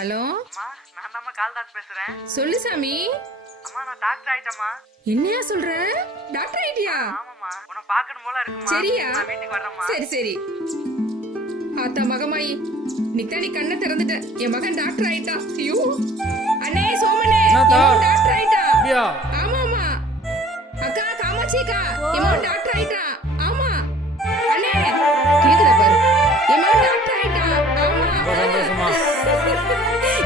Hello அம்மா, நான் தான் கால் டாக்டர் பேசுறேன். சொல்லு சாமி. அம்மா, நான் டாக்டர் ஆயிட்டேம்மா. என்னையா சொல்ற? டாக்டர் ஆயிட்டியா? ஆமாம்மா, உன்னை பார்க்கணும் போல இருக்குமா. சரியா? நான் வீட்டுக்கு வரேம்மா. சரி சரி. ஆத்தா மகமாயி, நித்தாடி கண்ணை திறந்துட்ட. என் மகன் டாக்டர் ஆயிட்டா. ஐயோ அண்ணே சோமனே, என் மகன் டாக்டர் ஆயிட்டா. ஆமா ஆமா. அக்கா காமாட்சிக்கா, என் மகன் டாக்டர் ஆயிட்டா. ஆமா அண்ணே, கேக்குதா பாரு. என் மகன் டாக்டர் ஆயிட்டா. ஆமா சந்தோஷமா.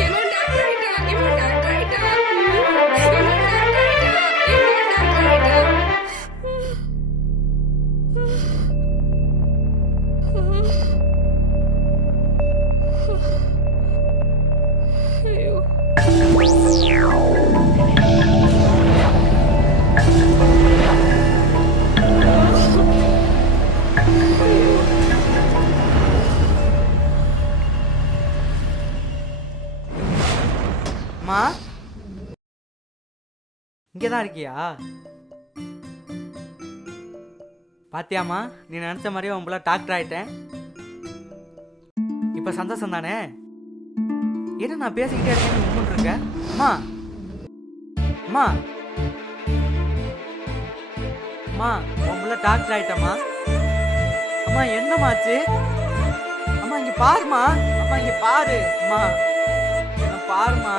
என் மகன் டாக்டர் ஆயிட்டா. என் மகன் டாக்டர் ஆயிட்டா. என் மகன் டாக்டர் ஆயிட்டா. என் மகன் டாக்டர் ஆயிட்டா. அம்மா, இங்கதான் இருக்கியா? பாத்தியாம்மா, நீ நினைச்ச மாதிரியே உன் பிள்ளை டாக்டர் ஆயிட்டேன். இப்ப சந்தோஷம் தானே? என்ன நான் பேசிக்கிட்டே இருக்கேன், உண்மை இருக்க? அம்மா அம்மா அம்மா, உன் பிள்ளை டாக்டர் ஆயிட்டம்மா. அம்மா என்னமாச்சு? அம்மா இங்க பாருமா. அம்மா இங்க பாரு. அம்மா என்ன பாருமா.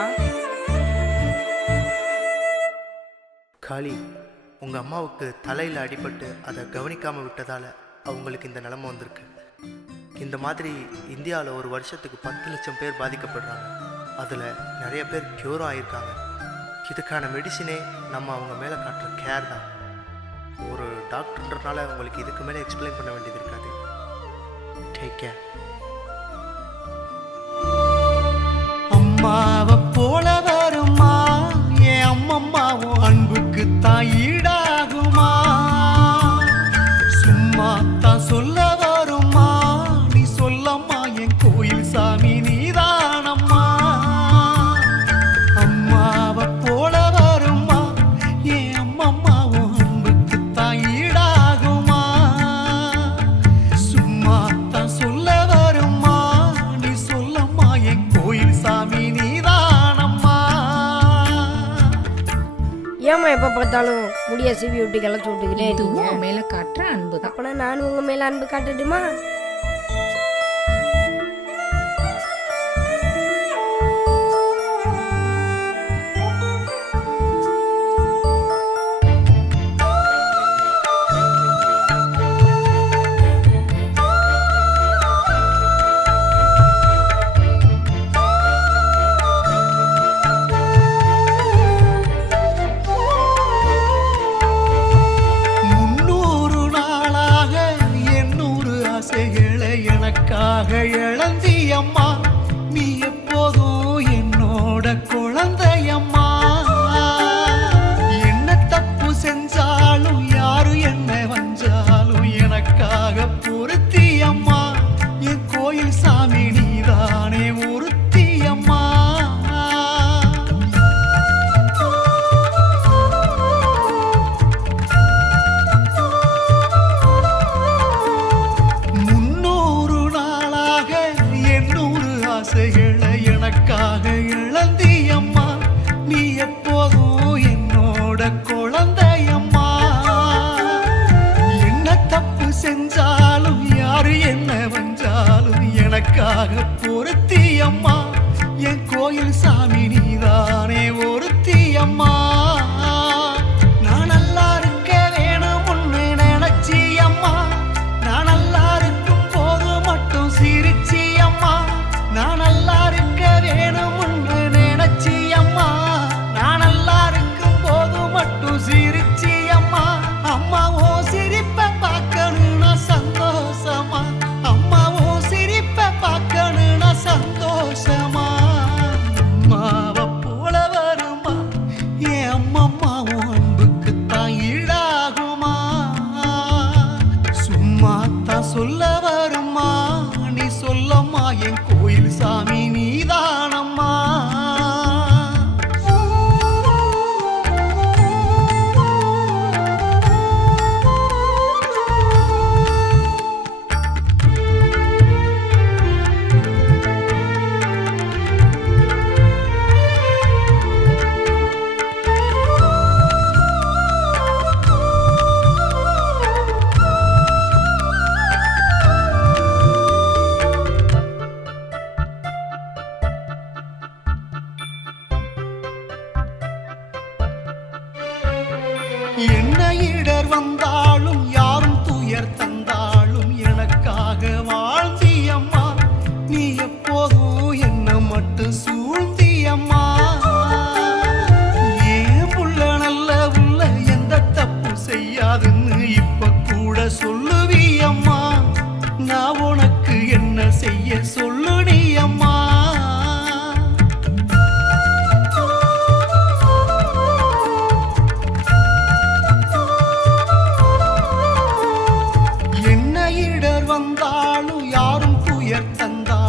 காளி, உங்கள் அம்மாவுக்கு தலையில் அடிபட்டு அதை கவனிக்காமல் விட்டதால் அவங்களுக்கு இந்த நிலைமை வந்திருக்கு. இந்த மாதிரி இந்தியாவில் ஒரு வருஷத்துக்கு 10 லட்சம் பேர் பாதிக்கப்படுறாங்க. அதில் நிறைய பேர் க்யூரும் ஆகியிருக்காங்க. இதுக்கான மெடிசினே நம்ம அவங்க மேலே காட்டுற கேர் தான். ஒரு டாக்டர்ன்றனால உங்களுக்கு இதுக்கு மேலே எக்ஸ்பிளைன் பண்ண வேண்டியது இருக்காது. Take care. அம்மாவை போல வருமா என் அம்மம்மாவும் அன்புக்கு தான் ஈடாகுமா? சும்மா தான் சொல்ல வருமா? நீ சொல்லம்மா, என் கோயில் சாமி நீதானம்மா. அம்மாவை போல வருமா என் அம்மம்மாவும் அன்புக்கு தான் ஈடாகுமா? சும்மா தான் சொல்ல வருமா? நீ சொல்லம்மா, என் கோயில் சாமி நீதானம்மா. ஏம்மா எப்போ பார்த்தாலும் முடிய சிவி விட்டு கிளச்சி விட்டுக்கிட்டே இருக்கீங்க? உன் மேல காட்டுற அன்புதான். அப்பனா நானும் உங்க மேல அன்பு காட்டட்டுமா? எனக்காக இழந்தியம்மா, நீ எப்போதும் என்னோட குழந்தையம்மா. என்ன தப்பு செஞ்சாலும் யாரு என்ன வஞ்சாலும் எனக்காக பொருத்தியம்மா. என் கோயில் சாமி நீதானே ஒருத்தியம்மா. எனக்காக இழந்தியம்மா, நீ எப்போதும் என்னோட குழந்தையம்மா. என்ன தப்பு செஞ்சாலும் யாரு என்ன வஞ்சாலும் எனக்காக பொருத்தியம்மா. என் கோயில் சாமி நீதானே ஒருத்தியம்மா. நான் நல்லா இருக்க வேணும்னு நினைச்சியம்மா. நான் நல்லா இருக்கும் போது மட்டும் சிரிச்சியம்மா. நான் நல்லா இருக்க வேணும்னு நினைச்சியம்மா. நான் நல்லா இருக்கும் போது மட்டும் சிரிச்சியம்மா. அம்மாவோ சிரிப்பை பார்க்கணும்னா சந்தோஷமா. அம்மாவோ சிரிப்பை பார்க்கணும்னா சந்தோஷமா. அம்மாவை போல வருமா என் அம்மம்மாவும் அன்புக்கு தான் ஈடாகுமா? சும்மா தான் சொல்ல வருமா? நீ சொல்லம்மா, என் கோயில் சாமி நீதானம்மா. நான் உனக்கு என்ன செய்ய சொல்லு நீ அம்மா என்ன இடர் வந்தாலும் யாரும் துயர் தந்தா